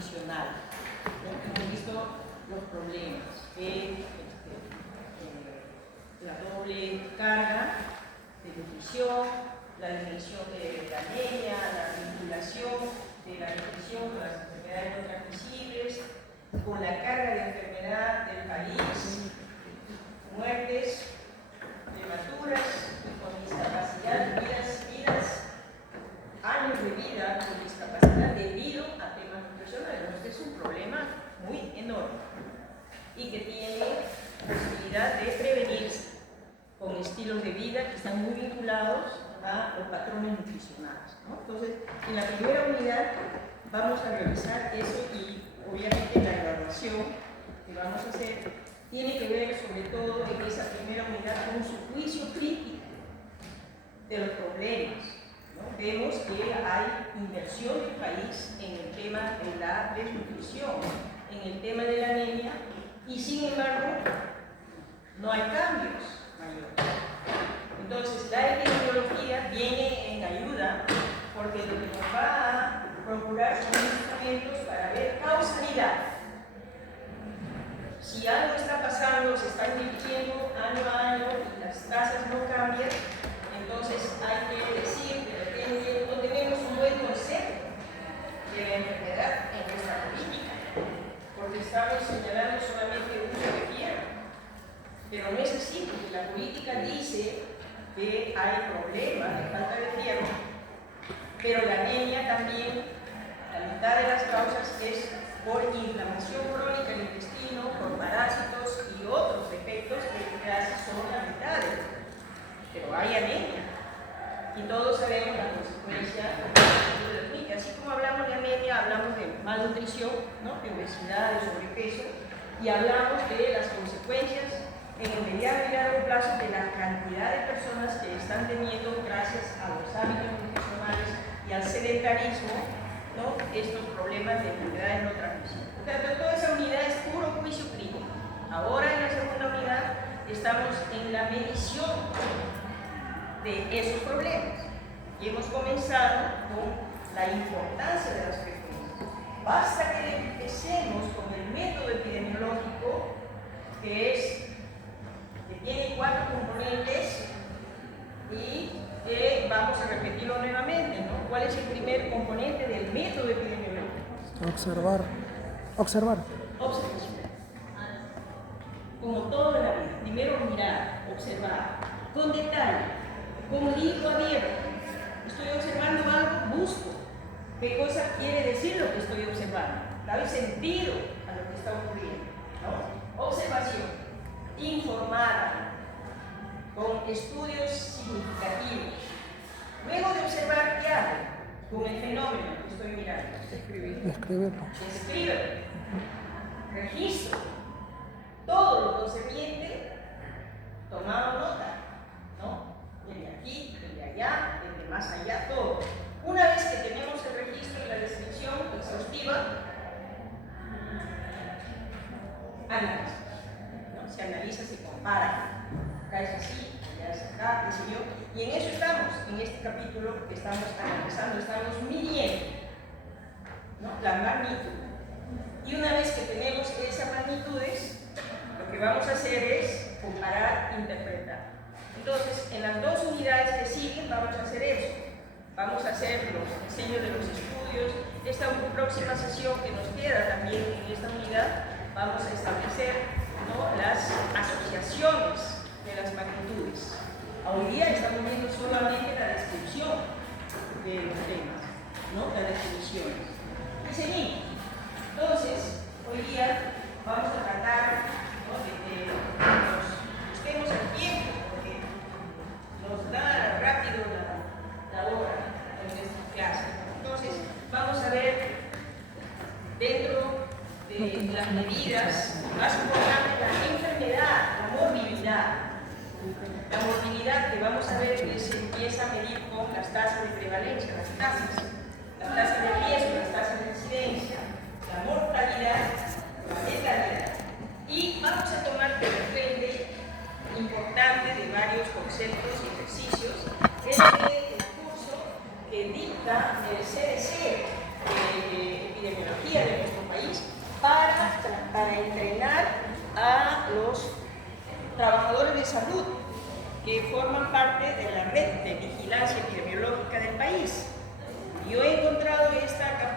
nutricional. Hemos visto los problemas de la doble carga de nutrición, la disminución de la anemia, la vinculación de la nutrición con las enfermedades no transmisibles, con la carga de enfermedad del país, muertes prematuras y con discapacidad, años de vida con discapacidad debido a temas nutricionales. Este es un problema muy enorme y que tiene posibilidad de prevenirse con estilos de vida que están muy vinculados a los patrones nutricionales, ¿no? Entonces, en la primera unidad vamos a revisar eso y obviamente la evaluación que vamos a hacer tiene que ver sobre todo en esa primera unidad con su juicio crítico de los problemas, ¿no? Vemos que hay inversión del país en el tema de la desnutrición, en el tema de la anemia, y sin embargo no hay cambios mayores. Entonces la epidemiología viene en ayuda porque lo que nos va a procurar son instrumentos para ver causalidad. Si algo está pasando, se está invirtiendo año a año y las tasas no cambian, entonces hay que decir de repente no tenemos un buen concepto de la enfermedad en nuestra política, porque estamos señalando solamente un refiero. Pero no es así, porque la política dice que hay problemas de falta de fierro, pero la anemia también, la mitad de las causas es por inflamación crónica del intestino, por parásitos y otros defectos que casi son la mitad. Pero hay anemia. Y todos sabemos la consecuencia de la así como hablamos de anemia, hablamos de malnutrición, ¿no? De obesidad, de sobrepeso, y hablamos de las consecuencias en el mediano y largo plazo de la cantidad de personas que están teniendo, gracias a los hábitos nutricionales y al sedentarismo, ¿no? Estos problemas de enfermedades no transmisibles. Toda esa unidad es puro juicio crítico. Ahora en la segunda unidad estamos en la medición de esos problemas y hemos comenzado con la importancia de las frecuencias. Basta que empecemos con el método epidemiológico que tiene 4 componentes y vamos a repetirlo nuevamente, ¿no? ¿Cuál es el primer componente del método epidemiológico? Observar. Observación. Como todo en la vida, primero mirar, observar, con detalle, con libro abierto. Estoy observando algo, busco qué cosa quiere decir lo que estoy observando, darle sentido a lo que está ocurriendo, ¿no? Observación informada, con estudios significativos. Luego de observar, ¿qué hago con el fenómeno que estoy mirando? Escribirlo. Registro todo lo concerniente, tomamos nota, ¿no? El de aquí, el de allá, el de más allá, todo. Una vez que tenemos el registro y la descripción exhaustiva, analiza, ¿no? Se analiza, se compara. Acá es así, allá es acá, qué sé yo. Y en eso estamos, en este capítulo que estamos analizando, estamos midiendo, ¿no? La magnitud. Y una vez que tenemos esas magnitudes, lo que vamos a hacer es comparar e interpretar. Entonces, en las 2 unidades que siguen vamos a hacer eso. Vamos a hacer los diseños de los estudios. Esta próxima sesión que nos queda también en esta unidad, vamos a establecer, ¿no? Las asociaciones de las magnitudes. Hoy día estamos viendo solamente la descripción de los temas, ¿no? Las definiciones. Y seguimos. Entonces, hoy día vamos a tratar, ¿no? de que nos estemos al tiempo, porque nos da rápido la hora en esta clase. Entonces, vamos a ver dentro de las medidas más importantes la enfermedad, la morbilidad. La morbilidad que vamos a ver que se empieza a medir con las tasas de prevalencia, las tasas de riesgo, las tasas de incidencia, la mortalidad, la letalidad. Y vamos a tomar de repente importante de varios conceptos y ejercicios el curso que dicta el CDC de epidemiología de nuestro trabajadores de salud que forman parte de la red de vigilancia epidemiológica del país. Yo he encontrado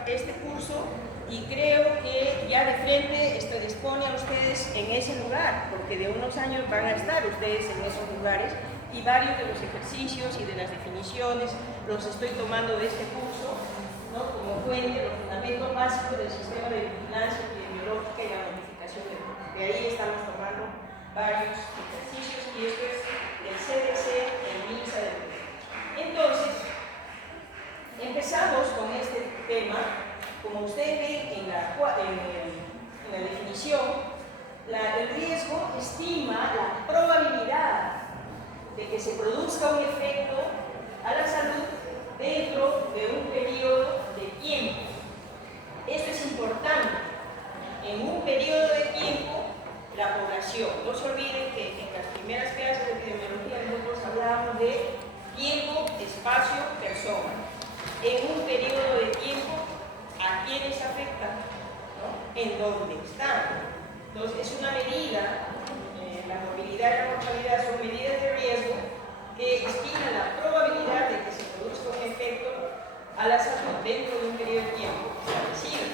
este curso y creo que ya de frente esto dispone a ustedes en ese lugar, porque de unos años van a estar ustedes en esos lugares, y varios de los ejercicios y de las definiciones los estoy tomando de este curso, ¿no?, como fuente, los fundamentos básicos del sistema de vigilancia epidemiológica y la notificación de brotes. De ahí estamos tomando varios ejercicios, y esto es del CDC, el MINSA del Perú. Entonces, empezamos con este tema. Como ustedes ven en la definición, el riesgo estima la probabilidad de que se produzca un efecto a la salud dentro de un periodo de tiempo. Esto es importante. En un periodo de tiempo, la población. No se olviden que en las primeras clases de epidemiología nosotros hablábamos de tiempo, espacio, persona. En un periodo de tiempo, ¿a quiénes afecta? ¿No? ¿En dónde están? Entonces, es una medida, la movilidad y la mortalidad son medidas de riesgo que estiman la probabilidad de que se produzca un efecto a la salud dentro de un periodo de tiempo establecido.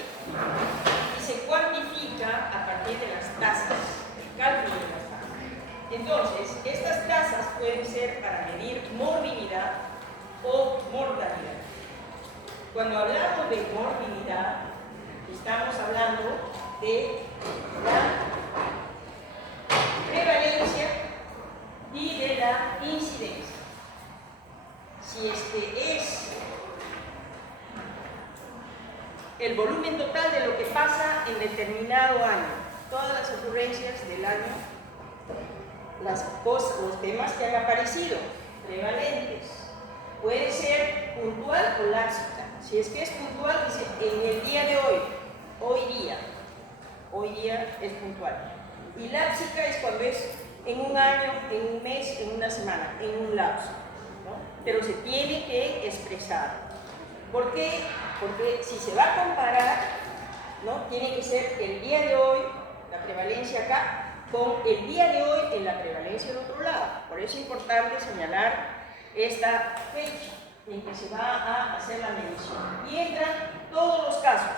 Y se cuantifica a partir de las tasas, el cálculo de las tasas. Entonces, estas tasas pueden ser para medir morbilidad o mortalidad. Cuando hablamos de morbilidad, estamos hablando de la prevalencia y de la incidencia. Si este es el volumen total de lo que pasa en determinado año, todas las ocurrencias del año, las cosas, los temas que han aparecido, prevalentes, puede ser puntual o láxica. Si es que es puntual, dice en el día de hoy, hoy día es puntual. Y láxica es cuando es en un año, en un mes, en una semana, en un lapso, ¿no? Pero se tiene que expresar. ¿Por qué? Porque si se va a comparar, ¿no?, tiene que ser el día de hoy, la prevalencia acá, con el día de hoy en la prevalencia del otro lado. Por eso es importante señalar esta fecha en que se va a hacer la medición. Y entran todos los casos,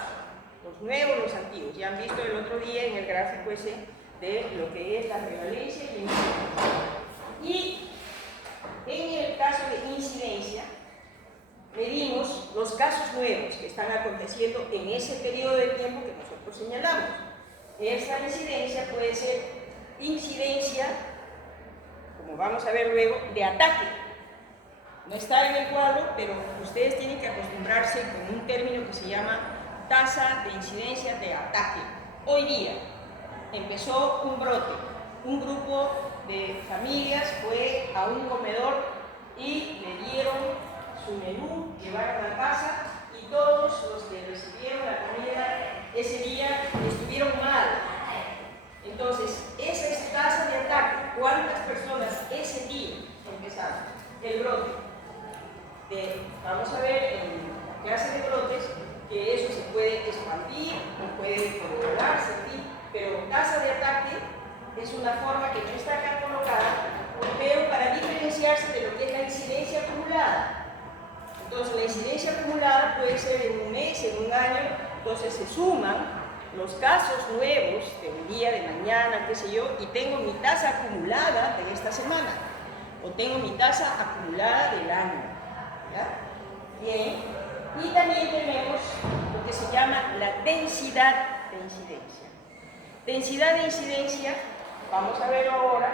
los nuevos, los antiguos. Ya han visto el otro día en el gráfico ese de lo que es la prevalencia y la incidencia. Y en el caso de incidencia, medimos los casos nuevos que están aconteciendo en ese periodo de tiempo que nosotros señalamos. Esta incidencia puede ser incidencia, como vamos a ver luego, de ataque. No está en el cuadro, pero ustedes tienen que acostumbrarse con un término que se llama tasa de incidencia de ataque. Hoy día empezó un brote. Un grupo de familias fue a un comedor y le dieron su menú, llevaron a casa y todos los que recibieron la comida ese día estuvieron mal. Entonces, esa es tasa de ataque. ¿Cuántas personas ese día empezaron el brote? Vamos a ver en la clase de brotes que eso se puede expandir, o puede controlarse, pero tasa de ataque es una forma que no está acá colocada, pero para diferenciarse de lo que es la incidencia acumulada. Entonces, la incidencia acumulada puede ser en un mes, en un año, entonces se suman los casos nuevos del día, de mañana, qué sé yo, y tengo mi tasa acumulada de esta semana, o tengo mi tasa acumulada del año. ¿Ya? Bien. Y también tenemos lo que se llama la densidad de incidencia. Densidad de incidencia, vamos a ver ahora,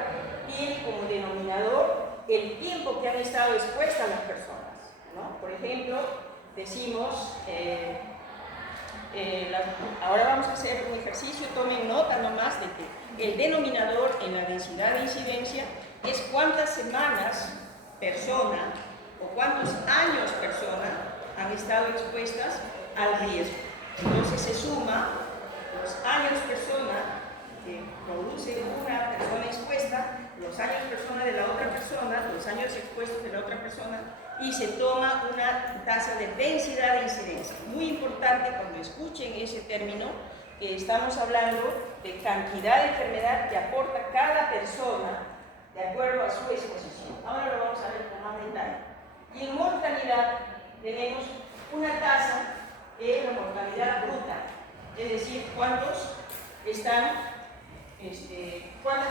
tiene como denominador el tiempo que han estado expuestas las personas, ¿no? Por ejemplo, decimos, ahora vamos a hacer un ejercicio, tomen nota nomás de que el denominador en la densidad de incidencia es cuántas semanas persona o cuántos años persona han estado expuestas al riesgo. Entonces se suma los años persona que produce una persona expuesta, los años persona de la otra persona, los años expuestos de la otra persona, y se toma una tasa de densidad de incidencia. Muy importante cuando escuchen ese término, estamos hablando de cantidad de enfermedad que aporta cada persona de acuerdo a su exposición. Ahora lo vamos a ver con más detalle. Y en mortalidad tenemos una tasa que es la mortalidad bruta, es decir, cuántas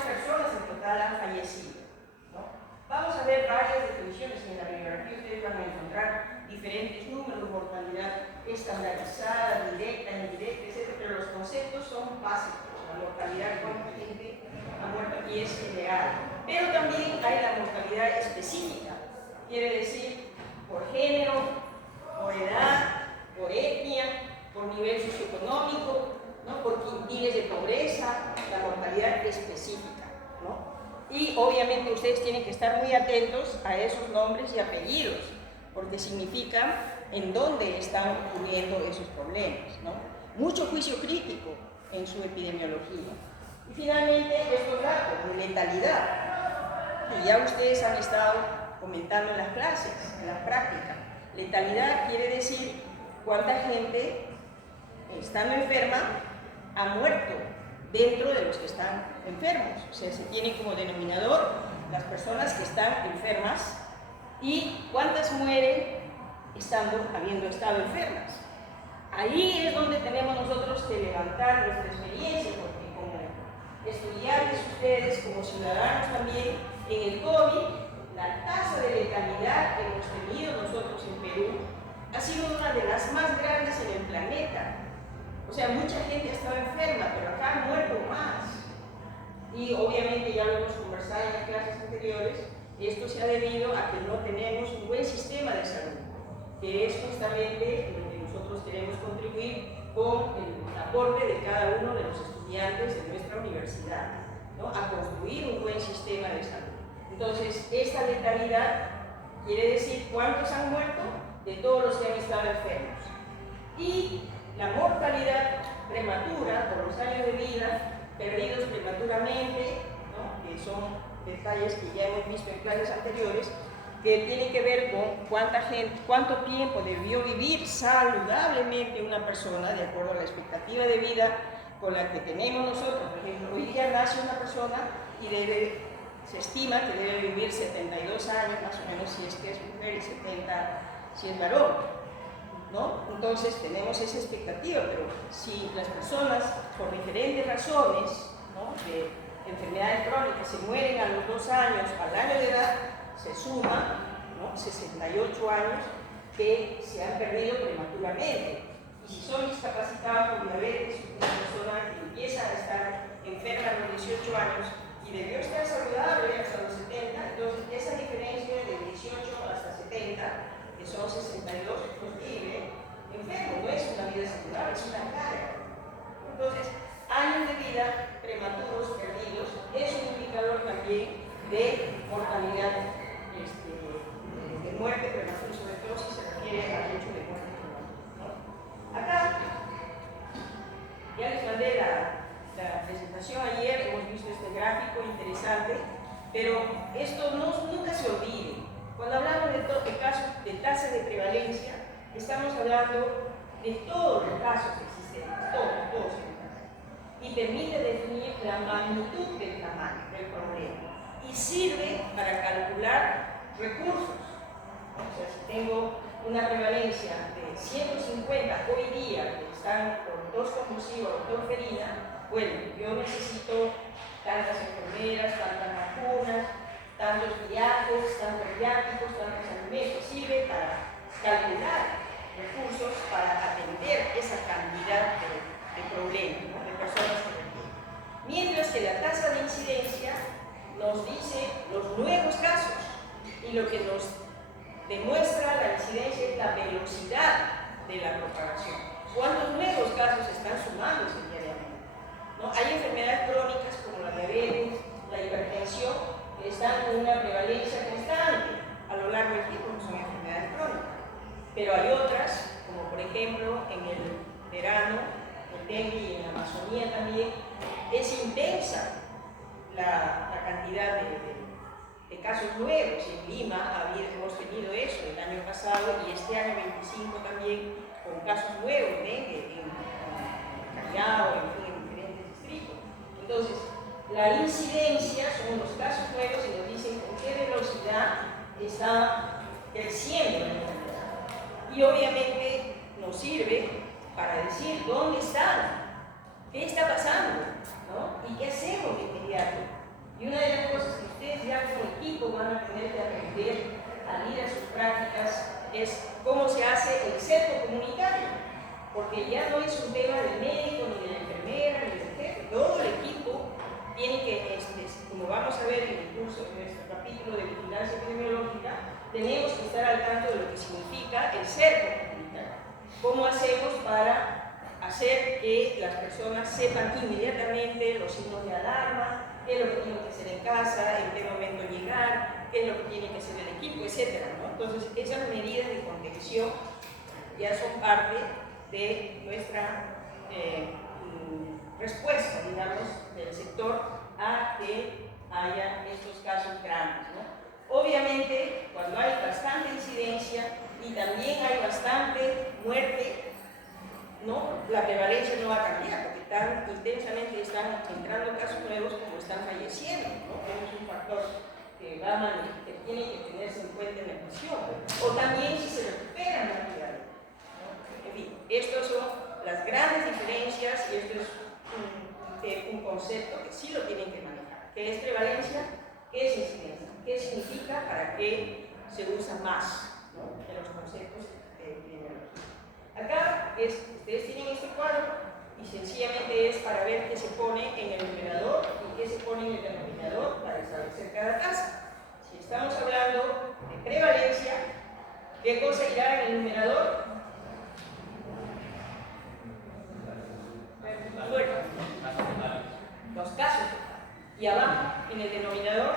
personas en total han fallecido, ¿no? Vamos a ver varias definiciones en la bibliografía. Ustedes van a encontrar diferentes números, mortalidad estandarizada, directa, indirecta, etc. Pero los conceptos son básicos. La mortalidad, cuánta gente ha muerto y es real. Pero también hay la mortalidad específica, quiere decir por género, por edad, por etnia, por nivel socioeconómico, ¿no? Por quintiles de pobreza, la mortalidad específica, ¿no? Y obviamente ustedes tienen que estar muy atentos a esos nombres y apellidos, porque significan en dónde están ocurriendo esos problemas, ¿no? Mucho juicio crítico en su epidemiología. Y finalmente estos datos de letalidad, que ya ustedes han estado comentando en las clases, en la práctica. Letalidad quiere decir cuánta gente estando enferma ha muerto dentro de los que están enfermos. O sea, se tiene como denominador las personas que están enfermas y cuántas mueren habiendo estado enfermas. Ahí es donde tenemos nosotros que levantar nuestra experiencia, porque como estudiantes ustedes, como ciudadanos también, en el COVID, la tasa de letalidad que hemos tenido nosotros en Perú ha sido una de las más grandes en el planeta. O sea, mucha gente ha estado enferma, pero acá han muerto más. Y obviamente ya lo hemos conversado en las clases anteriores, esto se ha debido a que no tenemos un buen sistema de salud, que es justamente lo que nosotros queremos contribuir con el aporte de cada uno de los estudiantes de nuestra universidad, ¿no? A construir un buen sistema de salud. Entonces, esta letalidad quiere decir cuántos han muerto de todos los que han estado enfermos. Y la mortalidad prematura por los años de vida perdidos prematuramente, ¿no? Que son detalles que ya hemos visto en clases anteriores, que tienen que ver con cuánto tiempo debió vivir saludablemente una persona de acuerdo a la expectativa de vida con la que tenemos nosotros. Por ejemplo, hoy día nace una persona y se estima que debe vivir 72 años más o menos si es que es mujer y 70 si es varón, ¿no? Entonces tenemos esa expectativa, pero si las personas por diferentes razones, ¿no? de enfermedades crónicas se mueren a los 2 años, al año de edad, se suma, ¿no? 68 años que se han perdido prematuramente. Y si son discapacitados por diabetes, una persona que empieza a estar enferma a los 18 años y debió estar saludable hasta los 70, entonces esa diferencia de 18 hasta 70, que son 62, nos vive enfermo, no es una vida saludable, es una carga. Entonces, años de vida prematuros perdidos es un indicador también de mortalidad, de muerte prematura, sobre todo si se refiere al hecho de muerte prematura, ¿no? Acá, ya les mandé la presentación ayer, hemos visto este gráfico interesante, pero esto nunca se olvide. Cuando hablamos de tasas de prevalencia, estamos hablando de todos los casos existentes, todos. Y permite definir la magnitud del tamaño del problema y sirve para calcular recursos. O sea, si tengo una prevalencia de 150 hoy día que están por tos convulsiva o torferina, bueno, yo necesito tantas enfermeras, tantas vacunas, tantos viajes, tantos viáticos, tantos alimentos. Sirve para calcular recursos para atender esa cantidad de problemas, ¿no? De personas que requieren. Mientras que la tasa de incidencia nos dice los nuevos casos y lo que nos demuestra la incidencia es la velocidad de la propagación. ¿Cuántos nuevos casos están sumándose diariamente? ¿No? Hay enfermedades crónicas como la diabetes, la hipertensión, que están con una prevalencia constante a lo largo del tiempo, no son enfermedades crónicas. Pero hay otras, como por ejemplo en el verano, el dengue y en la Amazonía también, es intensa la cantidad de casos nuevos. En Lima hemos tenido eso el año pasado y este año 25 también con casos nuevos, dengue en Callao, en La incidencia son los casos nuevos y nos dicen con qué velocidad está creciendo la enfermedad. Y obviamente nos sirve para decir dónde están, qué está pasando, ¿no? Y qué hacemos de inmediato. Y una de las cosas que ustedes ya como equipo van a tener que aprender al ir a sus prácticas es cómo se hace el cerco comunitario, porque ya no es un tema del médico, ni de la enfermera, ni del jefe. Todo el equipo tiene que, como vamos a ver en el curso, en nuestro capítulo de vigilancia epidemiológica, tenemos que estar al tanto de lo que significa el cerco comunitario. ¿Cómo hacemos para hacer que las personas sepan inmediatamente los signos de alarma, qué es lo que tienen que hacer en casa, en qué momento llegar, qué es lo que tiene que hacer el equipo, etcétera, ¿no? Entonces, esas medidas de contención ya son parte de nuestra respuesta, digamos, del sector a que haya estos casos grandes, ¿no? Obviamente, cuando hay bastante incidencia y también hay bastante muerte, ¿no? La prevalencia no va a cambiar, porque tan intensamente están entrando casos nuevos como están falleciendo, ¿no? Es un factor que tiene que tenerse en cuenta en la ecuación. O también si se recuperan rápidamente, ¿no? En fin, estas son las grandes diferencias y esto es un concepto que sí lo tienen que manejar. ¿Qué es prevalencia? ¿Qué es incidencia? ¿Qué significa? ¿Para qué se usa más, ¿no? En los conceptos de epidemiología? Acá ustedes tienen este cuadro y sencillamente es para ver qué se pone en el numerador y qué se pone en el denominador para establecer cada tasa. Si estamos hablando de prevalencia, ¿qué cosa irá en el numerador? Bueno, los casos. Y abajo, en el denominador,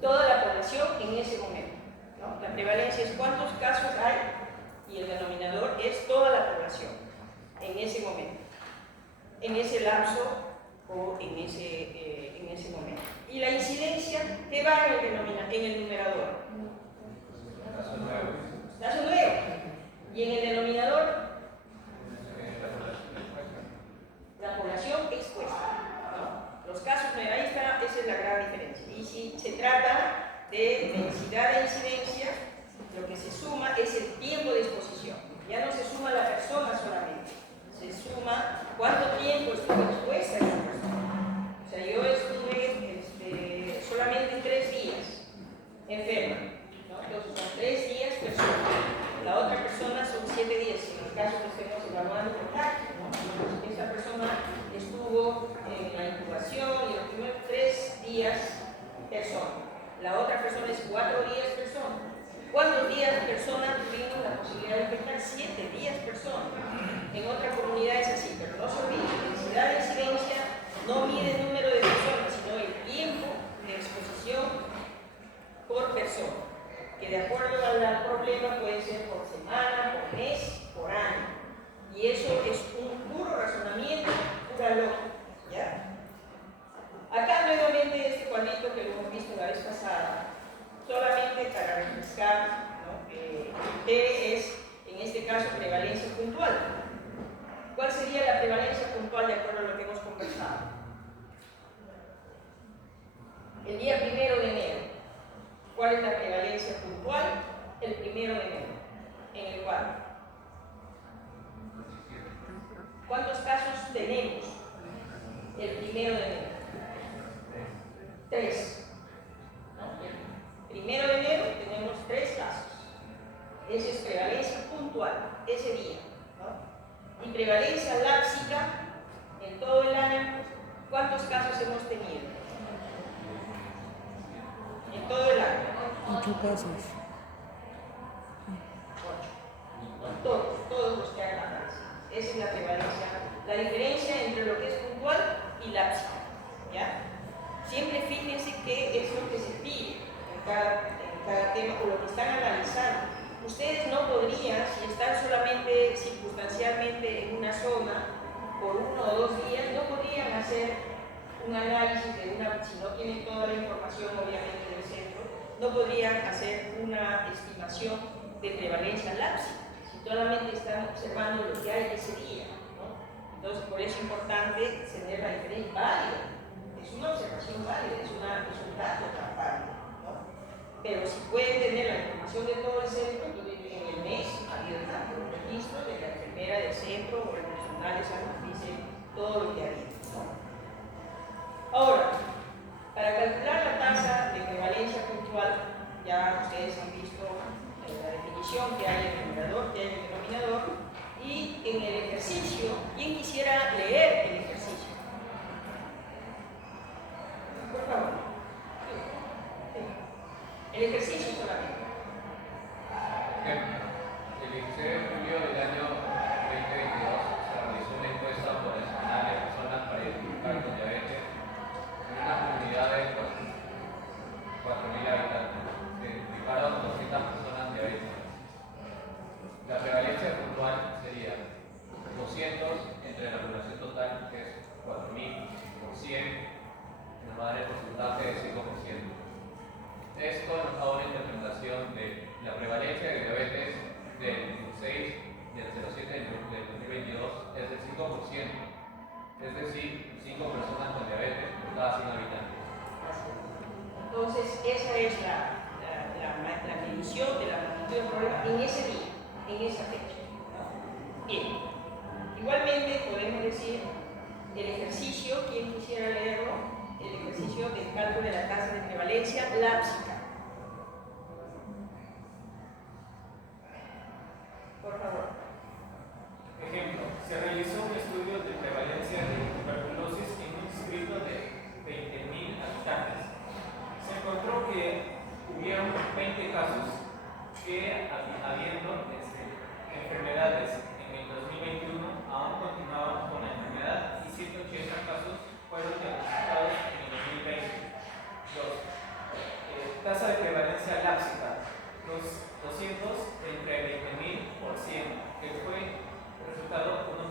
toda la población en ese momento, ¿no? La prevalencia es cuántos casos hay y el denominador es toda la población en ese momento, en ese lapso o en ese momento. Y la incidencia, ¿qué va en el numerador? Caso nuevo. Y en el denominador, la población expuesta, ¿no? Los casos nuevos, ahí está, esa es la gran diferencia. Y si se trata de densidad de incidencia, lo que se suma es el tiempo de exposición. Ya no se suma la persona solamente, se suma cuánto tiempo estuvo expuesta esa persona. O sea, yo estuve solamente 3 días enferma, ¿no? Entonces son 3 días persona. La otra persona son 7 días, en el caso que estemos evaluando contacto, ¿no? Entonces, esta persona estuvo en la incubación y los primeros 3 días persona. La otra persona es 4 días persona. ¿Cuántos días persona tuvimos la posibilidad de infectar? 7 días persona. En otra comunidad es así, pero no se olvide, la densidad de incidencia no mide el número de personas, sino el tiempo de exposición por persona, que de acuerdo al problema puede ser por semana, por mes, por año. Y eso es un puro razonamiento, pura lógica, ¿ya? Acá nuevamente este cuadrito que lo hemos visto la vez pasada, solamente para refrescar, ¿no? ¿Qué es, en este caso, prevalencia puntual? ¿Cuál sería la prevalencia puntual de acuerdo a lo que hemos conversado? El día 1 de enero. ¿Cuál es la prevalencia puntual? El 1 de enero, en el cuadro. ¿Cuántos casos tenemos el 1 de enero? 3. ¿No? El 1 de enero tenemos 3 casos. Esa es prevalencia puntual, ese día, ¿no? Y prevalencia lápsica en todo el año, ¿cuántos casos hemos tenido? En todo el año. 8 casos. 8. Todos los que hay análisis. Esa es la prevalencia. La diferencia entre lo que es puntual y lápsica, ¿ya? Siempre fíjense qué es lo que se pide en cada tema o lo que están analizando. Ustedes no podrían, si están solamente circunstancialmente en una zona por 1 o 2 días, no podrían hacer un análisis si no tienen toda la información obviamente del centro, no podrían hacer una estimación de prevalencia lápsica, si solamente están observando lo que hay ese día, ¿no? Entonces, por eso es importante tener la diferencia válida. Es una observación válida, es un dato tan válido, ¿no? Pero si pueden tener la información de todo el centro, entonces en el mes ha habido tantos registros de la enfermera del centro o el personal de salud dice todo lo que ha habido, ¿no? Ahora, para calcular la tasa de prevalencia puntual, ya ustedes han visto la definición que hay en el numerador, que hay en el denominador, y en el ejercicio, ¿quién quisiera leer el ejercicio? Por favor. El ejercicio solamente. El 16 de julio del año 2022 se realizó una encuesta poblacional de personas para identificar con diabetes en una comunidad de 4.000 habitantes. Se identificaron 200 personas diabéticas. La prevalencia puntual sería 200 entre la población total, que es 4.000 por 100, nos va a dar el porcentaje de 5%. Esto nos da una interpretación de la prevalencia de diabetes del 16 y el 07 del 2022 es del 5%, es decir, 5 personas con diabetes por cada 100 habitantes. Entonces, esa es la medición de la magnitud del problema en ese día, en esa fecha, ¿no? Bien, igualmente podemos decir el ejercicio, quien quisiera leerlo, el ejercicio del cálculo de la tasa de prevalencia lápsica. Por favor. Ejemplo, se realizó un estudio de prevalencia de tuberculosis en un distrito de 20.000 habitantes. Se encontró que hubieron 20 casos que, habiendo enfermedades en el 2021, aún continuaban con la enfermedad y 180 casos fueron diagnosticados en el 2020. Tasa de prevalencia lápsica, 200 entre 20.000 por 100, que fue resultado 1%.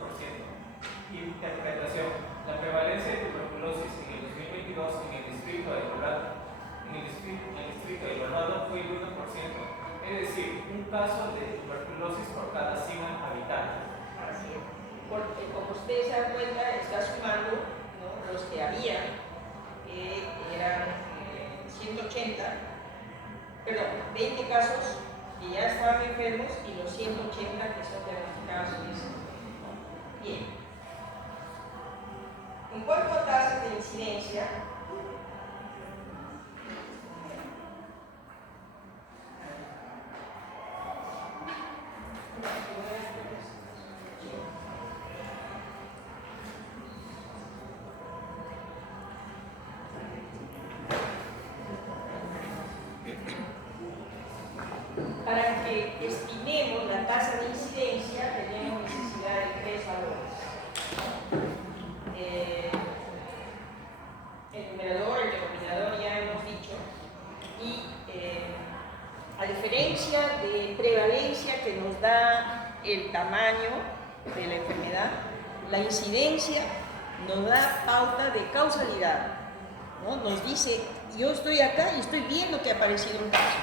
Interpretación: la prevalencia de tuberculosis en el 2022 en el distrito de Colorado fue el 1%, es decir, un caso de tuberculosis por cada 100 habitantes. Así es. Porque como ustedes se dan cuenta, está sumando, ¿no?, los que había, que eran 20 casos que ya estaban enfermos y los 180 que son diagnosticados en ese momento. Bien. En cuanto a tasas de incidencia, para que estimemos la tasa de incidencia tenemos necesidad de 3 valores. El numerador, el denominador ya hemos dicho, y a diferencia de prevalencia que nos da el tamaño de la enfermedad, la incidencia nos da pauta de causalidad, ¿no? Nos dice, yo estoy acá y estoy viendo que ha aparecido un caso.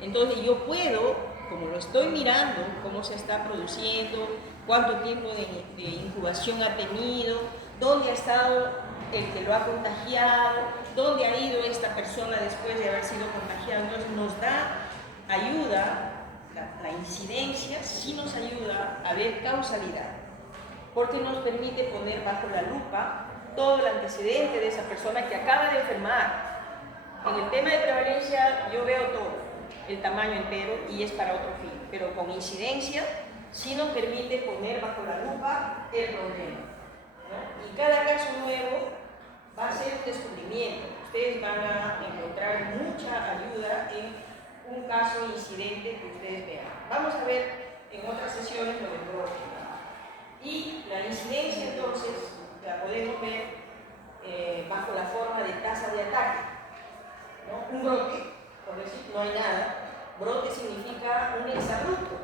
Entonces yo puedo, como lo estoy mirando, cómo se está produciendo, cuánto tiempo de incubación ha tenido, dónde ha estado el que lo ha contagiado, dónde ha ido esta persona después de haber sido contagiada. Entonces nos da ayuda, la incidencia sí nos ayuda a ver causalidad, porque nos permite poner bajo la lupa todo el antecedente de esa persona que acaba de enfermar. En el tema de prevalencia yo veo todo, el tamaño entero, y es para otro fin, pero con incidencia sí nos permite poner bajo la lupa el problema, ¿no? Y cada caso nuevo va a ser un descubrimiento. Ustedes van a encontrar mucha ayuda en un caso incidente que ustedes vean. Vamos a ver en otras sesiones lo del brote, ¿no? Y la incidencia entonces la podemos ver bajo la forma de tasa de ataque, ¿no? Un brote, por decir, no hay nada. Brote significa un exabrupto.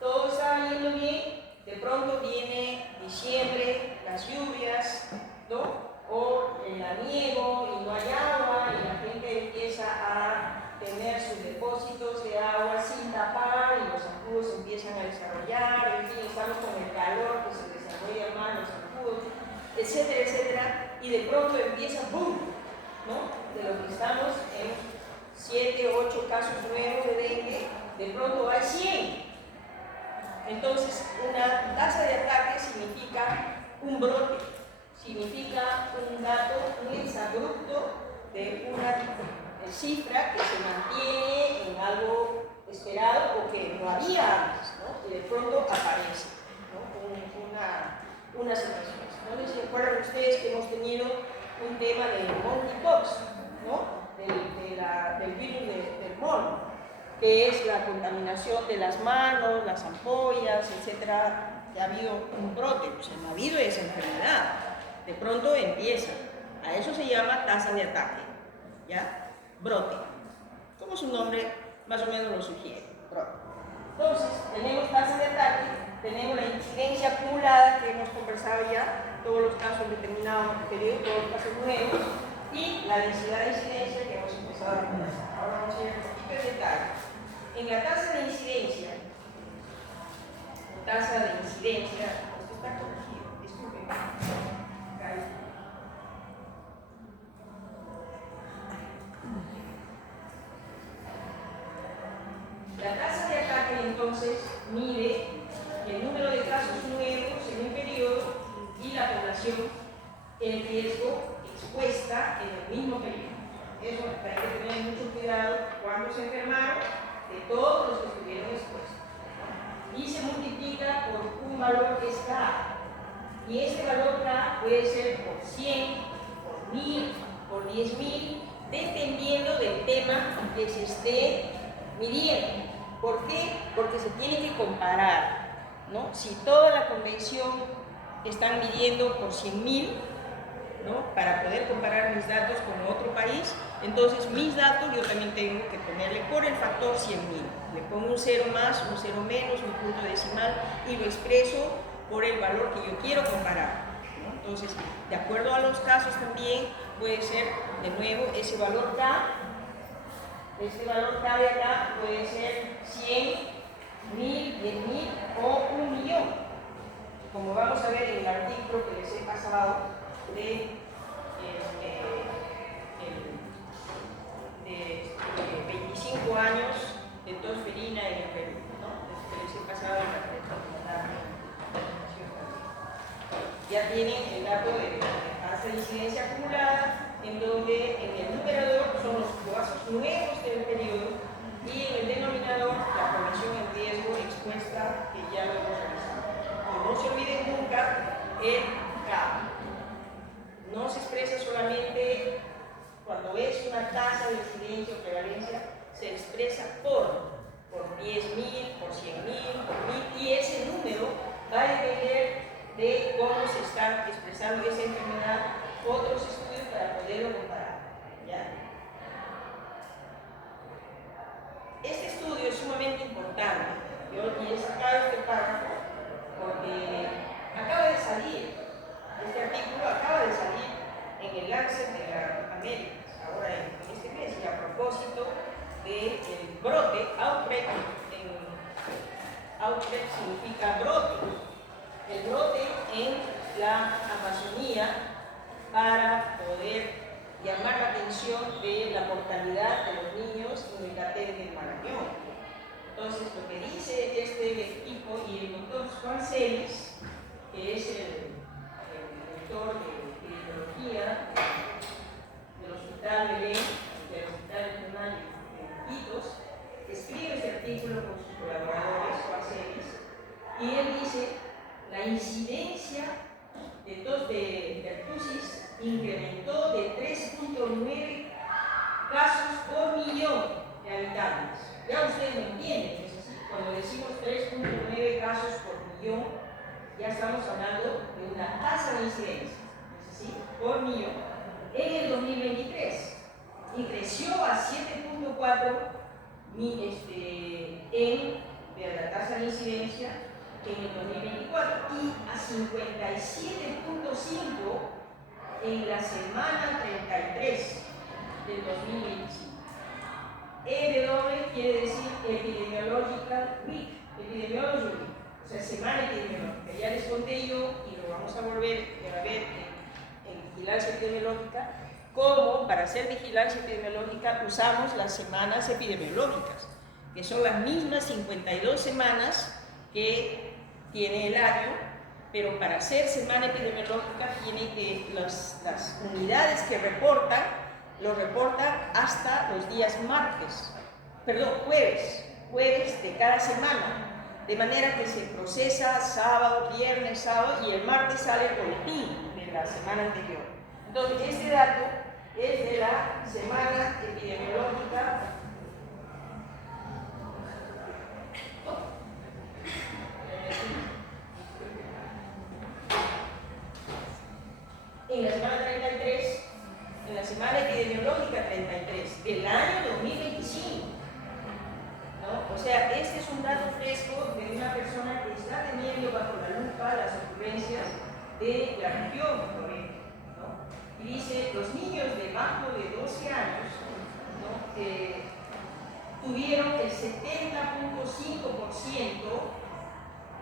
Todo está yendo bien, de pronto viene diciembre, las lluvias, ¿no?, o el aniego y no hay agua y la gente empieza a tener sus depósitos de agua sin tapar y los zancudos empiezan a desarrollar, en fin, estamos con el calor que se desarrolla más los zancudos. y de pronto empieza boom, ¿no? De lo que estamos en 7 o 8 casos nuevos de dengue, de pronto hay 100. Entonces, una tasa de ataque significa un brote, significa un dato, un exabrupto de una cifra que se mantiene en algo esperado o que no había antes, ¿no? Y de pronto aparece, ¿no? Una situación. No sé si recuerdan ustedes que hemos tenido un tema de monkeypox, ¿no? Del virus del mono, que es la contaminación de las manos, las ampollas, etcétera, que ha habido un brote, o sea, no ha habido esa enfermedad, de pronto empieza. A eso se llama tasa de ataque, ¿ya? Brote. Como su nombre más o menos lo sugiere, brote. Entonces, tenemos tasa de ataque, tenemos la incidencia acumulada que hemos conversado ya, todos los casos en determinado periodo, todos los casos nuevos, y la densidad de incidencia que hemos empezado a conversar. Ahora vamos a ir un poquito en detalle. En la tasa de incidencia, esto está corregido, disculpen. La tasa de ataque entonces mide el número de casos nuevos en un periodo y la población en riesgo expuesta en el mismo periodo. Eso hay que tener mucho cuidado cuando se enfermaron, de todos los que estuvieron expuestos. Y se multiplica por un valor que es K. Y este valor K puede ser por 100, por 1000, por 10.000, dependiendo del tema que se esté midiendo. ¿Por qué? Porque se tiene que comparar, ¿no? Si toda la convención están midiendo por 100.000, ¿no? Para poder comparar mis datos con otro país, entonces mis datos yo también tengo que ponerle por el factor 100.000. Le pongo un 0 más, un 0 menos, un punto decimal y lo expreso por el valor que yo quiero comparar, ¿no? Entonces, de acuerdo a los casos también puede ser, de nuevo, ese valor K. Este valor K de acá puede ser 100, 1000, 10.000 o 1.000.000. Como vamos a ver en el artículo que les he pasado de 25 años de tosferina en el Perú, ¿no? Que les he pasado en la presentación. Ya tienen el dato de tasa de incidencia acumulada, en donde en el numerador son los casos nuevos del periodo y en el denominador la población en riesgo expuesta, que ya lo hemos realizado. No se olviden nunca el K. No se expresa solamente cuando es una tasa de incidencia o prevalencia, se expresa por 10.000, por 100.000, por 1.000, y ese número va a depender de cómo se está expresando esa enfermedad, otros estudios para poderlo comparar, ¿ya? Este estudio es sumamente importante, y he sacado este párrafo porque acaba de salir, este artículo acaba de salir en el Lancet de las Américas, ahora en este mes, y a propósito del brote, outbreak, outbreak significa brote, el brote en la Amazonía, para poder llamar la atención de la mortalidad de los niños en el Catén del Marañón. Entonces, lo que dice este equipo y el doctor Juan Celis, que es el director de epidemiología del Hospital Belén, del Hospital Regional de Iquitos, escribe este artículo con sus colaboradores, Juan Celis, y él dice: la incidencia de pertussis incrementó de 3.9 casos por millón de habitantes. Ya ustedes lo entienden, es así. Cuando decimos 3.9 casos por millón, ya estamos hablando de una tasa de incidencia, es así, por millón, en el 2023, y creció a 7.4 de la tasa de incidencia en el 2024 y a 57.5 en la semana 33 del 2025. EW quiere decir Epidemiological Week, Epidemiology Week, o sea, semana epidemiológica. Ya les conté yo, y lo vamos a volver a ver en vigilancia epidemiológica, como para hacer vigilancia epidemiológica usamos las semanas epidemiológicas, que son las mismas 52 semanas que tiene el año, pero para hacer semana epidemiológica tiene que las unidades que reportan, lo reportan hasta los días jueves de cada semana, de manera que se procesa sábado, viernes, sábado, y el martes sale el boletín de la semana anterior. Entonces, este dato es de la semana epidemiológica en la semana 33, en la semana epidemiológica 33, del año 2025. ¿No? O sea, este es un dato fresco de una persona que está teniendo bajo la lupa las ocurrencias de la región, ¿no? Y dice, los niños debajo de 12 años, ¿no? Tuvieron el 70.5%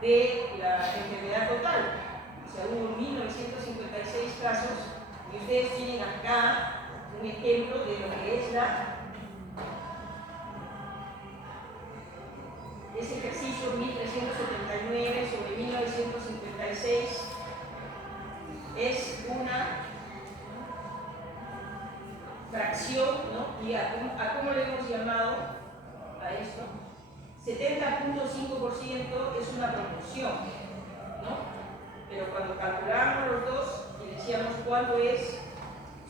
de la enfermedad total. O sea, hubo 1956 casos, y ustedes tienen acá un ejemplo de lo que es ese ejercicio 1379 sobre 1956 es una fracción, ¿no? ¿Y a cómo le hemos llamado a esto? 70.5% es una proporción, ¿no? Pero cuando calculamos los dos y decíamos cuánto es,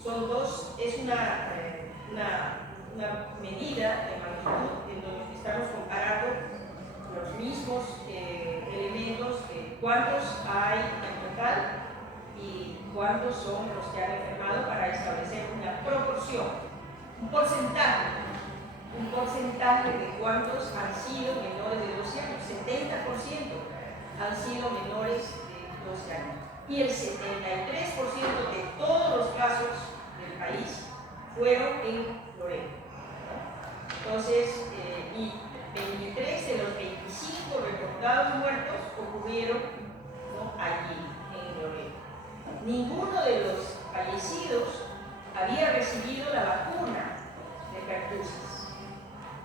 son dos, es una medida de magnitud en donde estamos comparando los mismos elementos, cuántos hay en total y cuántos son los que han enfermado, para establecer una proporción, un porcentaje de cuántos han sido menores de 12 años. 70% han sido menores de 12 años. Y el 73% de todos los casos del país fueron en Loreto. Entonces, y 23 de los 25 reportados muertos ocurrieron, ¿no?, allí, en Loreto. Ninguno de los fallecidos había recibido la vacuna de pertussis,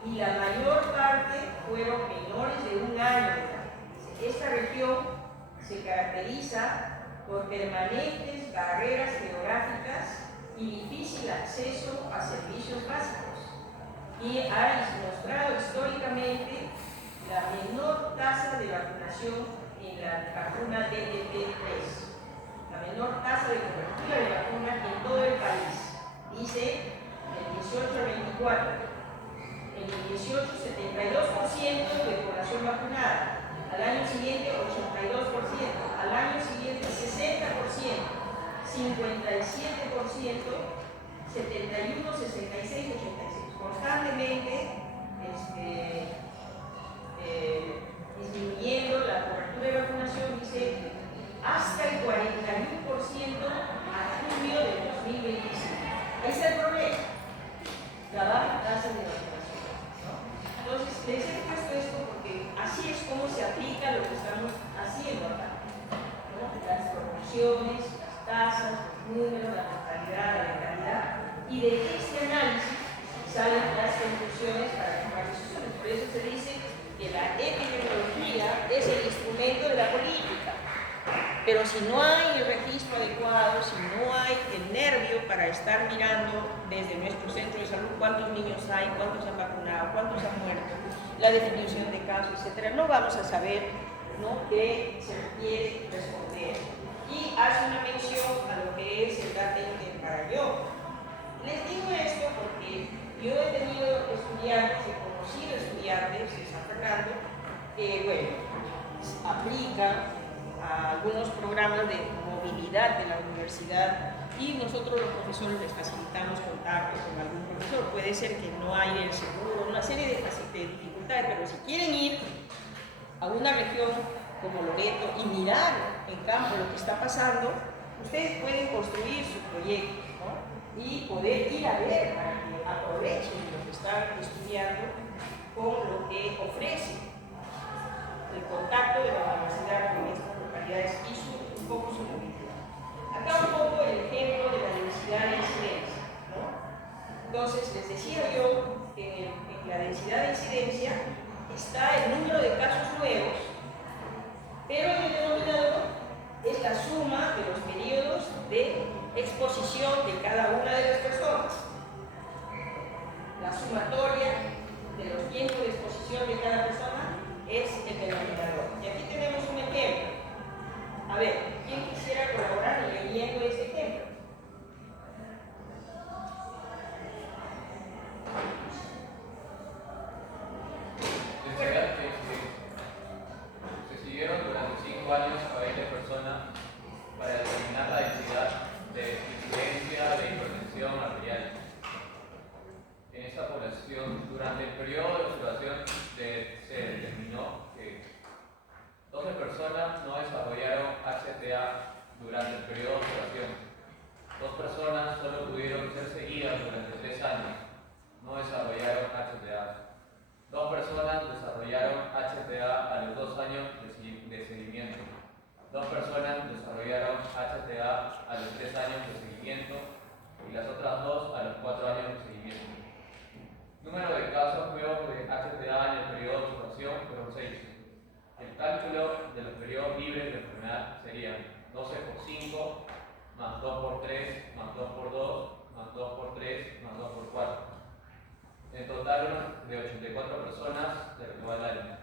y la mayor parte fueron menores de 1 año de edad. Esta región se caracteriza por permanentes barreras geográficas y difícil acceso a servicios básicos, y ha mostrado históricamente la menor tasa de vacunación en la vacuna DTP3, la menor tasa de cobertura de vacunas en todo el país. Dice del 18 al 24, en el 18 72% de población vacunada, al año siguiente 82%, al año siguiente 60%, 57%, 71, 66, 86. Constantemente disminuyendo la cobertura de vacunación, dice, hasta el 41% a junio del 2025. Ahí está el problema, la baja tasa de vacunación, ¿no? Entonces, les he puesto esto porque así es como se aplica lo que estamos haciendo acá, ¿no? Las proporciones, las tasas, los números, la mortalidad, la letalidad, y de este análisis salen las conclusiones para tomar decisiones. Por eso se dice que la epidemiología es el instrumento de la política. Pero si no hay el registro adecuado, si no hay el nervio para estar mirando desde nuestro centro de salud cuántos niños hay, cuántos han vacunado, cuántos han muerto, la definición de casos, etc., no vamos a saber, ¿no?, qué se requiere responder. Y hace una mención a lo que es el dato interparallón. Les digo esto porque yo he tenido estudiantes, he conocido estudiantes de San Fernando que, bueno, aplican a algunos programas de movilidad de la universidad, y nosotros los profesores les facilitamos contacto con algún profesor. Puede ser que no haya el seguro, una serie de dificultades, pero si quieren ir a una región como Loreto y mirar en campo lo que está pasando, ustedes pueden construir su proyecto, ¿no?, y poder ir a ver para que aprovechen lo que están estudiando con lo que ofrece el contacto de la universidad con estas localidades y un poco su movilidad. Acá un poco el ejemplo de Entonces, les decía yo que en la densidad de incidencia está el número de casos nuevos, pero en el denominador es la suma de los periodos de exposición de cada una de las personas. La sumatoria de los tiempos de exposición de cada persona es el denominador. Y aquí tenemos un ejemplo. A ver, ¿quién quisiera colaborar leyendo este ejemplo? Densidad de incidencia. Se siguieron durante 5 años a 20 personas para determinar la densidad de incidencia de hipertensión arterial. En esta población, durante el periodo de observación, se determinó que 12 personas no desarrollaron HTA durante el periodo de observación. 2 personas solo pudieron ser seguidas durante 3 años, no desarrollaron HTA. 2 personas desarrollaron HTA a los 2 años de seguimiento. 2 personas desarrollaron HTA a los 3 años de seguimiento y las otras 2 a los 4 años de seguimiento. Número de casos nuevos de HTA en el periodo de observación fueron 6. El cálculo de los periodos libres de enfermedad sería 12 por 5, más 2 por 3, más 2 por 2, más 2 por 3, más 2 por 4. En total de 84 personas de lo que va el año.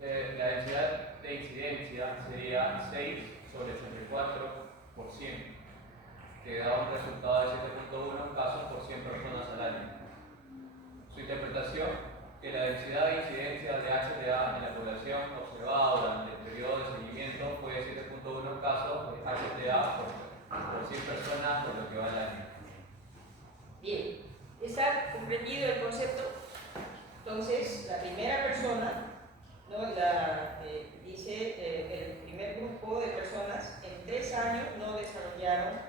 La densidad de incidencia sería 6 sobre 84%, que da un resultado de 7.1 casos por 100 personas al año. Su interpretación, que la densidad de incidencia de HTA en la población observada durante el periodo de seguimiento fue de 7.1 casos de HTA por 100 personas de lo que va el año. Bien, ¿está comprendido el concepto? Entonces, la primera persona, ¿no? Dice el primer grupo de personas en 3 años no desarrollaron,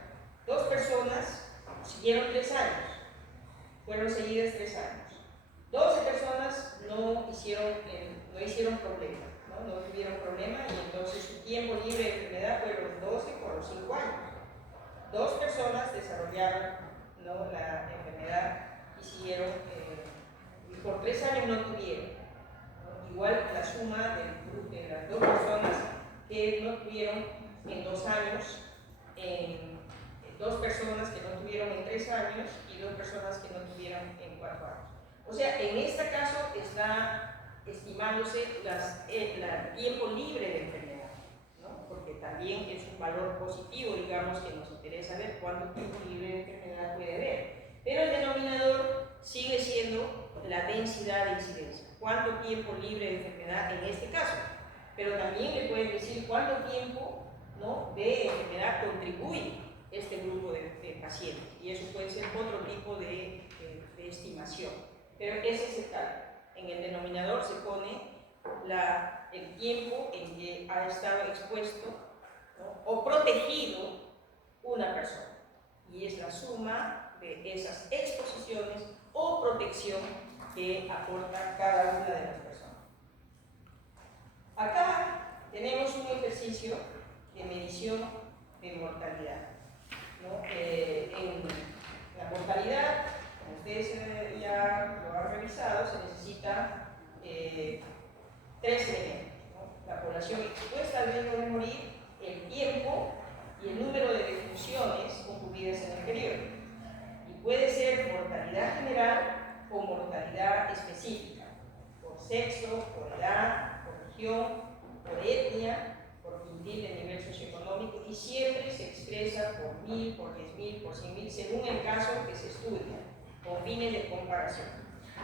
2 personas siguieron 3 años, fueron seguidas 3 años. 12 personas no hicieron problema, no tuvieron problema, y entonces su tiempo libre de enfermedad fue los 12 por los 5 años. 2 personas desarrollaron, ¿no?, la enfermedad y siguieron, y por 3 años no tuvieron, ¿no? Igual la suma de las 2 personas que no tuvieron en 2 años, 2 personas que no tuvieron en 3 años y 2 personas que no tuvieron en 4 años. O sea, en este caso está estimándose el tiempo libre de enfermedad, ¿no? Porque también es un valor positivo, digamos, que nos interesa ver cuánto tiempo libre de enfermedad puede haber. Pero el denominador sigue siendo la densidad de incidencia. ¿Cuánto tiempo libre de enfermedad en este caso? Pero también le pueden decir cuánto tiempo, ¿no?, de enfermedad contribuye este grupo de pacientes. Y eso puede ser otro tipo de estimación. Pero ese es el cálculo. En el denominador se pone el tiempo en que ha estado expuesto, ¿no?, o protegido una persona. Y es la suma de esas exposiciones o protección que aporta cada una de las personas. Acá tenemos un ejercicio de medición de mortalidad, ¿no? En la mortalidad, como ustedes ya lo han revisado, se necesita 3 elementos, ¿no? La población expuesta al riesgo de morir, el tiempo y el número de defunciones ocurridas en el periodo. Y puede ser mortalidad general o mortalidad específica, por sexo, por edad, por región, por etnia, por quintil de nivel socioeconómico, y siempre se expresa por 1000, por 10.000, por 100.000, según el caso que se estudia, con fines de comparación.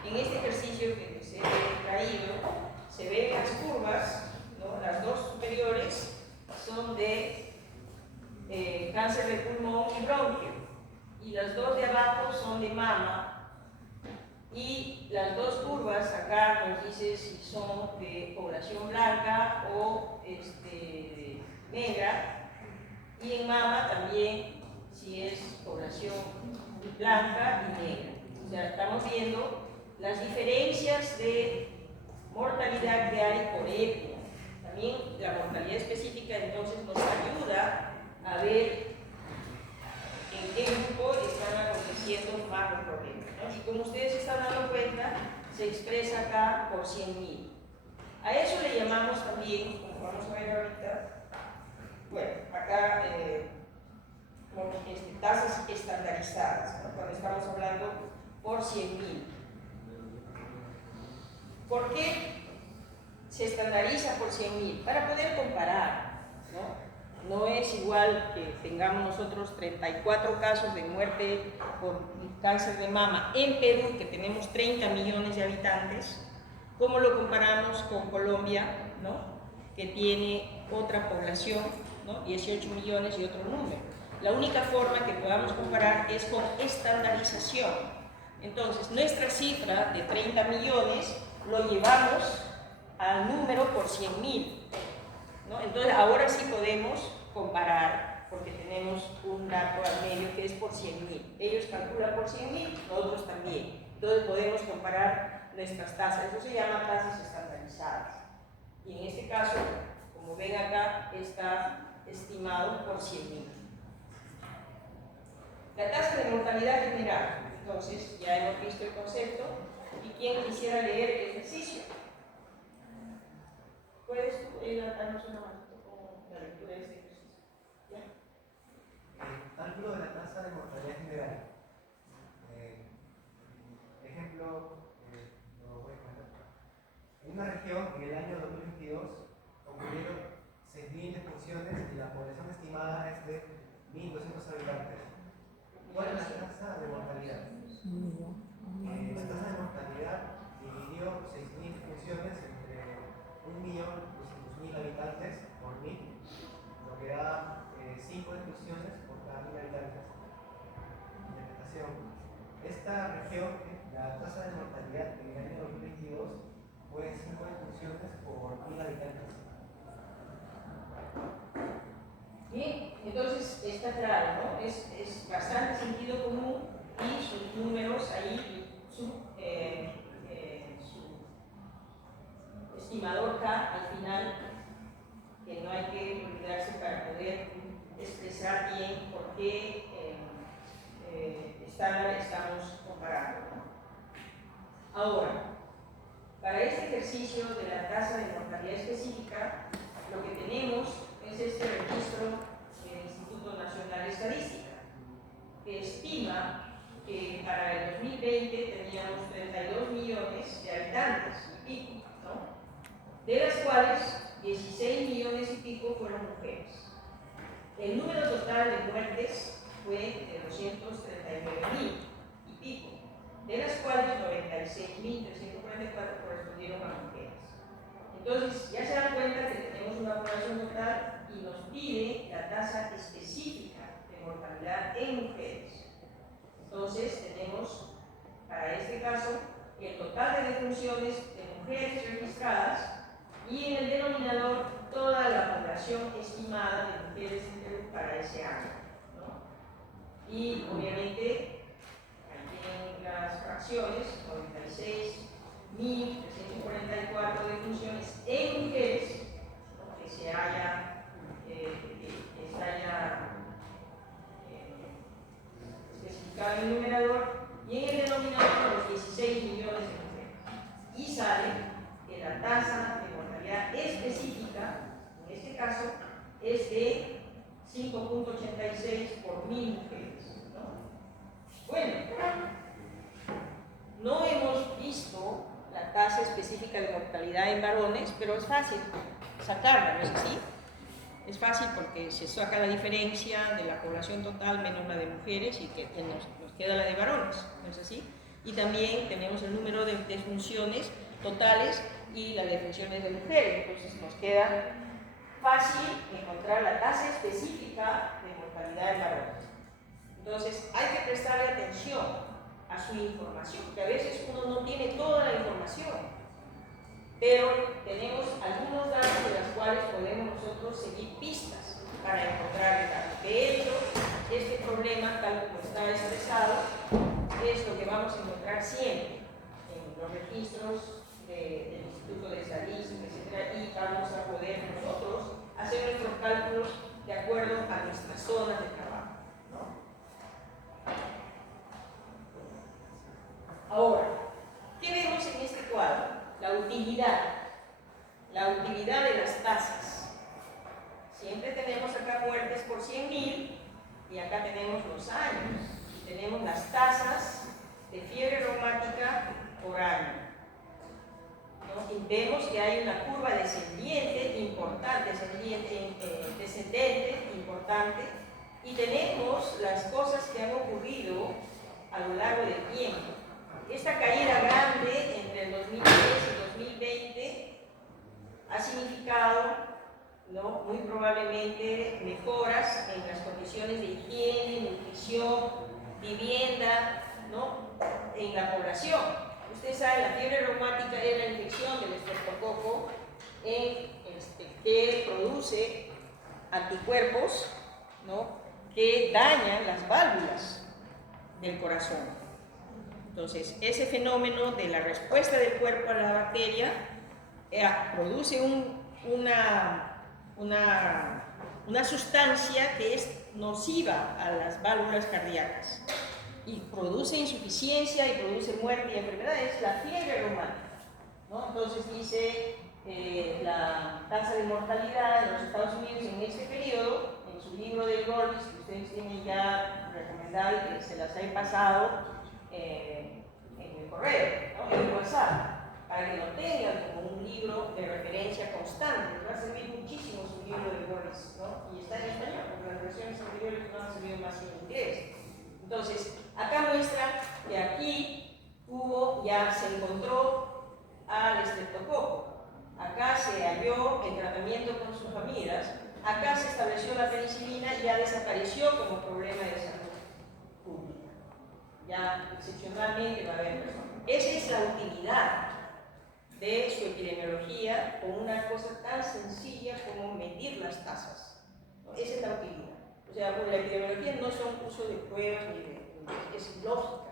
En este ejercicio que les he traído, se ven las curvas, ¿no? Las 2 superiores son de cáncer de pulmón y bronquio, y las 2 de abajo son de mama, y las 2 curvas acá nos dice si son de población blanca o negra, y en mama también si es población blanca y negra. O sea, estamos viendo las diferencias de mortalidad que hay por etnia. También la mortalidad específica entonces nos ayuda a ver en qué grupo están aconteciendo más problema, ¿no? Y como ustedes se están dando cuenta, se expresa acá por 100.000. A eso le llamamos también, como vamos a ver ahorita, bueno, acá tasas estandarizadas, ¿no? Cuando estamos hablando por 100.000. ¿Por qué se estandariza por 100.000? Para poder comparar, ¿no? No es igual que tengamos nosotros 34 casos de muerte por cáncer de mama en Perú, que tenemos 30 millones de habitantes, como lo comparamos con Colombia, ¿no? Que tiene otra población, ¿no? 18 millones y otro número. La única forma que podamos comparar es con estandarización. Entonces, nuestra cifra de 30 millones lo llevamos al número por 100.000, ¿no? Entonces, ahora sí podemos comparar, porque tenemos un dato al medio que es por 100.000. Ellos calculan por 100.000, nosotros también. Entonces, podemos comparar nuestras tasas. Eso se llama tasas estandarizadas. Y en este caso, como ven acá, está estimado por 100.000. La tasa de mortalidad general. Entonces, ya hemos visto el concepto. ¿Y quién quisiera leer el ejercicio? ¿Puedes tú darnos una manito con la lectura de este ejercicio? ¿Ya? Cálculo de la tasa de mortalidad general. Ejemplo, lo voy a comentar. En una región, en el año 2022, ocurrieron 6.000 defunciones y la población estimada es de 1.200 habitantes. ¿Cuál es la tasa de mortalidad? La tasa de mortalidad dividió 6.000 defunciones entre 1.200.000 habitantes por 1.000, lo que da 5 defunciones por cada 1.000 habitantes. Interpretación. Esta región, la tasa de mortalidad en el año 2022 fue 5 defunciones por 1.000 habitantes. Bien, entonces está claro, ¿no? Es bastante sentido común y sus números ahí, su estimador K al final, que no hay que olvidarse para poder expresar bien por qué estándar estamos comparando, ¿no? Ahora, para este ejercicio de la tasa de mortalidad específica, lo que tenemos es este registro del Instituto Nacional de Estadística, que estima que para el 2020 teníamos 32 millones de habitantes y pico, ¿no? De las cuales 16 millones y pico fueron mujeres. El número total de muertes fue de 239.000 y pico, de las cuales 96.344 correspondieron a mujeres. Entonces, ya se dan cuenta que tenemos una población total y nos pide la tasa específica de mortalidad en mujeres. Entonces, tenemos para este caso el total de defunciones de mujeres registradas y en el denominador toda la población estimada de mujeres en Perú para ese año, ¿no? Y obviamente, ahí tienen las fracciones, 96.344 defunciones en mujeres, ¿no? Que se haya especificado en el numerador, y en el denominador los 16 millones de mujeres. Y sale que la tasa de mortalidad específica, en este caso, es de 5.86 por 1.000 mujeres, ¿no? Bueno, no hemos visto la tasa específica de mortalidad en varones, pero es fácil sacarla, ¿no es así? Es fácil porque se saca la diferencia de la población total menos la de mujeres y que nos queda la de varones, ¿no es así? Y también tenemos el número de defunciones totales y las defunciones de mujeres, entonces nos queda fácil encontrar la tasa específica de mortalidad en varones. Entonces hay que prestarle atención a su información, porque a veces uno no tiene toda la información, pero tenemos algunos datos de los cuales podemos nosotros seguir pistas para encontrar el dato. De hecho, este problema, tal como está expresado, es lo que vamos a encontrar siempre en los registros del Instituto de Estadística, etc. Y vamos a poder nosotros hacer nuestros cálculos de acuerdo a nuestras zonas de trabajo, ¿no? 100.000 y acá tenemos los años. Tenemos las tasas de fiebre reumática por año, ¿no? Y vemos que hay una curva descendiente importante, descendente importante, y tenemos las cosas que han ocurrido a lo largo del tiempo. Esta caída grande entre el 2010 y 2020 ha significado, ¿no?, muy probablemente mejoras en las condiciones de higiene, nutrición, vivienda, ¿no?, en la población. Ustedes saben, la fiebre reumática es la infección del estreptococo que produce anticuerpos, ¿no?, que dañan las válvulas del corazón. Entonces, ese fenómeno de la respuesta del cuerpo a la bacteria produce una sustancia que es nociva a las válvulas cardíacas y produce insuficiencia y produce muerte y enfermedad. Es la fiebre reumática, ¿no? Entonces dice la tasa de mortalidad en los Estados Unidos en este periodo, en su libro de Gorlis, que ustedes tienen ya recomendado y que se las he pasado en el correo, ¿no?, en el WhatsApp, para que lo tengan como un libro de referencia constante. Les va a servir muchísimo su libro de Gorlis, ¿no? Y está en español, porque las versiones anteriores no han servido más en inglés. Entonces, acá muestra que aquí se encontró al estreptococo. Acá se halló el tratamiento con sus familias, acá se estableció la penicilina y ya desapareció como problema de salud pública. Ya excepcionalmente va a haber personas. Esa es la utilidad de su epidemiología con una cosa tan sencilla como medir las tasas, ¿no? Esa es la utilidad. O sea, la epidemiología no son uso de pruebas es lógica,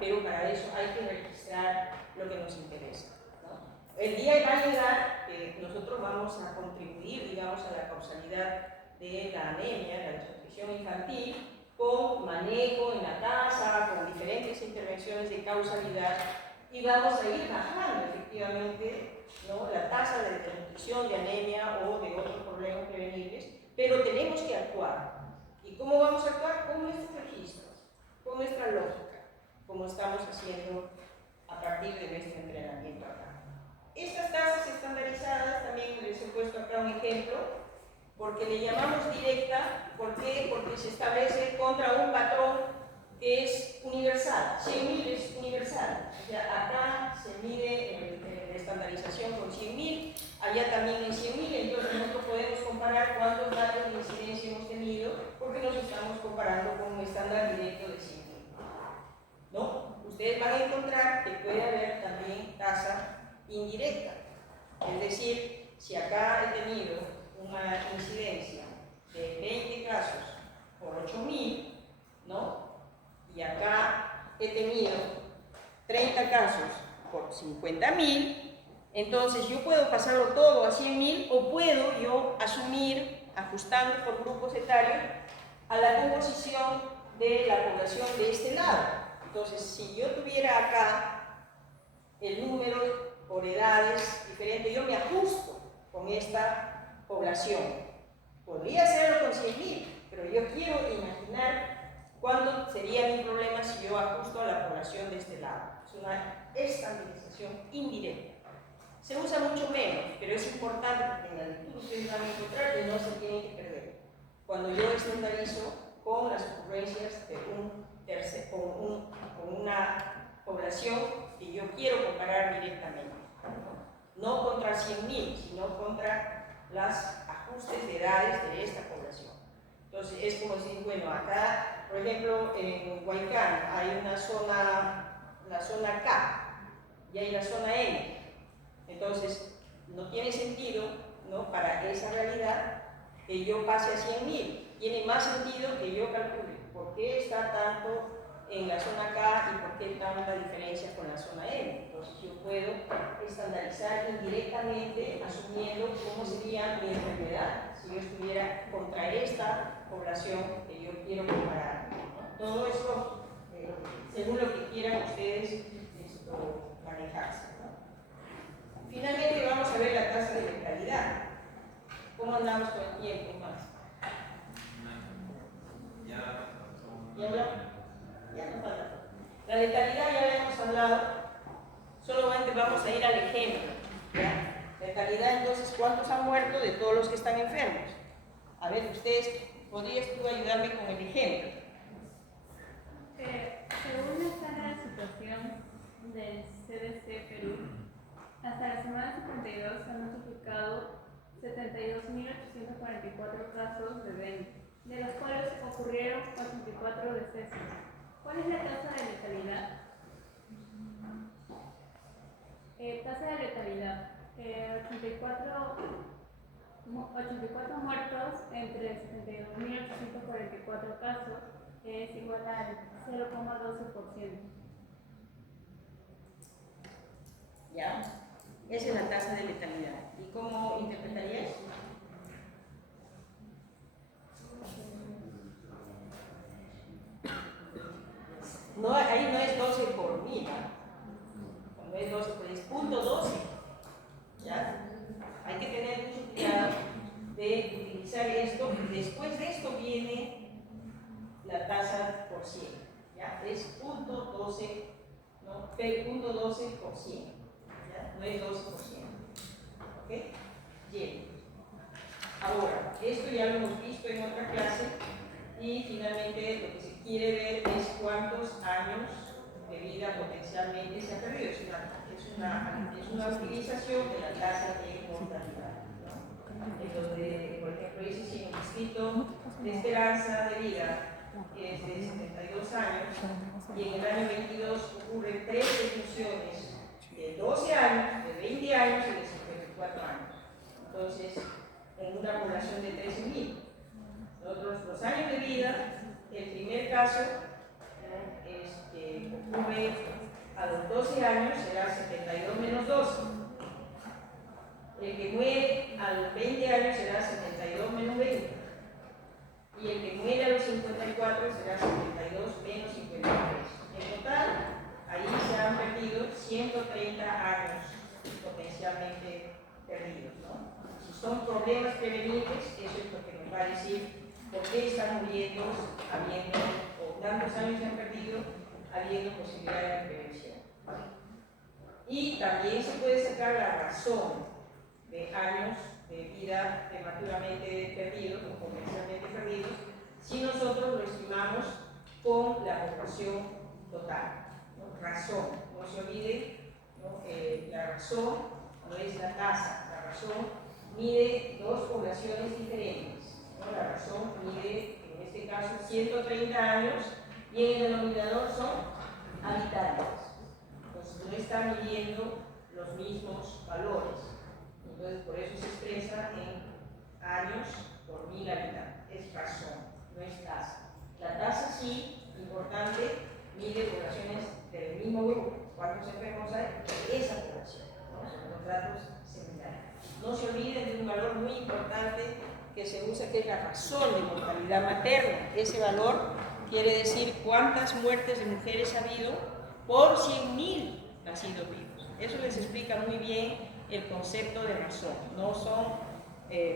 pero para eso hay que registrar lo que nos interesa, ¿no? El día va a llegar que nosotros vamos a contribuir, digamos, a la causalidad de la anemia, la desnutrición infantil, con manejo en la tasa, con diferentes intervenciones de causalidad, y vamos a ir bajando efectivamente, ¿no?, la tasa de desnutrición, de anemia o de otros problemas prevenibles, pero tenemos que actuar. ¿Y cómo vamos a actuar? Con nuestros registros, con nuestra lógica, como estamos haciendo a partir de nuestro entrenamiento acá. Estas tasas estandarizadas, también les he puesto acá un ejemplo, porque le llamamos directa. ¿Por qué? Porque se establece contra un patrón que es universal. 100.000 es universal. O sea, acá se mide la estandarización con 100.000, allá también en 100.000, entonces nosotros podemos comparar cuántos datos de incidencia hemos tenido, porque nos estamos comparando con un estándar directo de 100.000. ¿No? Ustedes van a encontrar que puede haber también tasa indirecta. Es decir, si acá he tenido una incidencia de 20 casos por 8.000, ¿no?, y acá he tenido 30 casos por 50.000, entonces yo puedo pasarlo todo a 100.000 o puedo yo asumir, ajustando por grupos etarios, a la composición de la población de este lado. Entonces, si yo tuviera acá el número por edades diferentes, yo me ajusto con esta población. Podría hacerlo con 100.000, pero yo quiero imaginar cuánto sería mi problema si yo ajusto a la población de este lado. Es una estandarización indirecta. Se usa mucho menos, pero es importante porque en la lectura ustedes van a encontrar que no se tienen que perder. Cuando yo estandarizo con las ocurrencias de con una población que yo quiero comparar directamente, no contra 100.000, sino contra los ajustes de edades de esta población. Entonces es como decir, bueno, acá, por ejemplo, en Huaycán hay una zona, la zona K, y hay la zona N. Entonces no tiene sentido, ¿no?, para esa realidad que yo pase a 100.000. Tiene más sentido que yo calcule por qué está tanto en la zona K y por qué tanta diferencia con la zona N. Entonces yo puedo estandarizar indirectamente asumiendo cómo sería mi enfermedad si yo estuviera contra esta población que yo quiero comparar, ¿no? Todo esto según lo que quieran ustedes manejarse, ¿no? Finalmente vamos a ver la tasa de letalidad. ¿Cómo andamos con el tiempo más? La letalidad ya la hemos hablado, solamente vamos a ir al ejemplo. ¿Ya? Letalidad, entonces, ¿cuántos han muerto de todos los que están enfermos? A ver, ustedes, ¿podrías tú ayudarme con el ejemplo? Según la sala de situación del CDC Perú, hasta la semana 72 se han notificado 72.844 casos de dengue, de los cuales ocurrieron 84 decesos. ¿Cuál es la tasa de letalidad? Tasa de letalidad, 84 muertos entre 72.844 casos es igual al 0,12%. ¿Ya? Esa es la tasa de letalidad. ¿Y cómo interpretarías? No, ahí no es 12 por mil, no es 12, pues es punto 12. ¿Ya? Hay que tener mucho cuidado de utilizar esto. Después de esto viene la tasa por 100. ¿Ya? Es punto 12, ¿no? Punto 12 por 100. ¿Ya? No es 12%. ¿Ok? Bien. Ahora, esto ya lo hemos visto en otra clase y finalmente lo que se quiere ver es cuántos años de vida potencialmente se ha perdido. Es una utilización de la tasa de mortalidad, ¿no? En donde, por ejemplo, dice si el distrito de esperanza de vida es de 72 años y en el año 22 ocurren 3 defunciones de 12 años, de 20 años y de 54 años. Entonces, en una población de 13.000. Nosotros, los años de vida, el primer caso ocurre a los 12 años, será 72 menos 12. El que muere a los 20 años será 72 menos 20. Y el que muere a los 54 será 72 menos 53. En total, ahí se han perdido 130 años potencialmente perdidos, ¿no? Si son problemas prevenibles, eso es lo que nos va a decir por qué están muriendo habiendo, o tantos años se han perdido, habiendo posibilidad de prevención. Y también se puede sacar la razón de años de vida prematuramente perdidos o potencialmente perdidos si nosotros lo estimamos con la población total, ¿no? Razón, no se olvide, ¿no? La razón no es la tasa, la razón mide dos poblaciones diferentes, ¿no? La razón mide, en este caso, 130 años y en el denominador son habitantes. Entonces no está midiendo los mismos valores. Entonces por eso se expresa en años por 1000 habitantes. Es razón, no es tasa. La tasa sí, importante, mide poblaciones del mismo grupo. ¿Cuántos enfermos hay? De esa población, ¿no? Son los datos similares. No se olviden de un valor muy importante que se usa, que es la razón de mortalidad materna. Ese valor quiere decir cuántas muertes de mujeres ha habido por 100.000 nacidos vivos. Eso les explica muy bien el concepto de razón. No son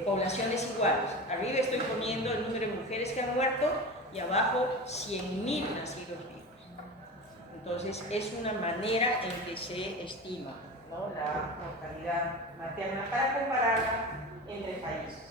poblaciones iguales. Arriba estoy poniendo el número de mujeres que han muerto y abajo 100.000 nacidos vivos. Entonces es una manera en que se estima, ¿no? La mortalidad materna para compararla entre países.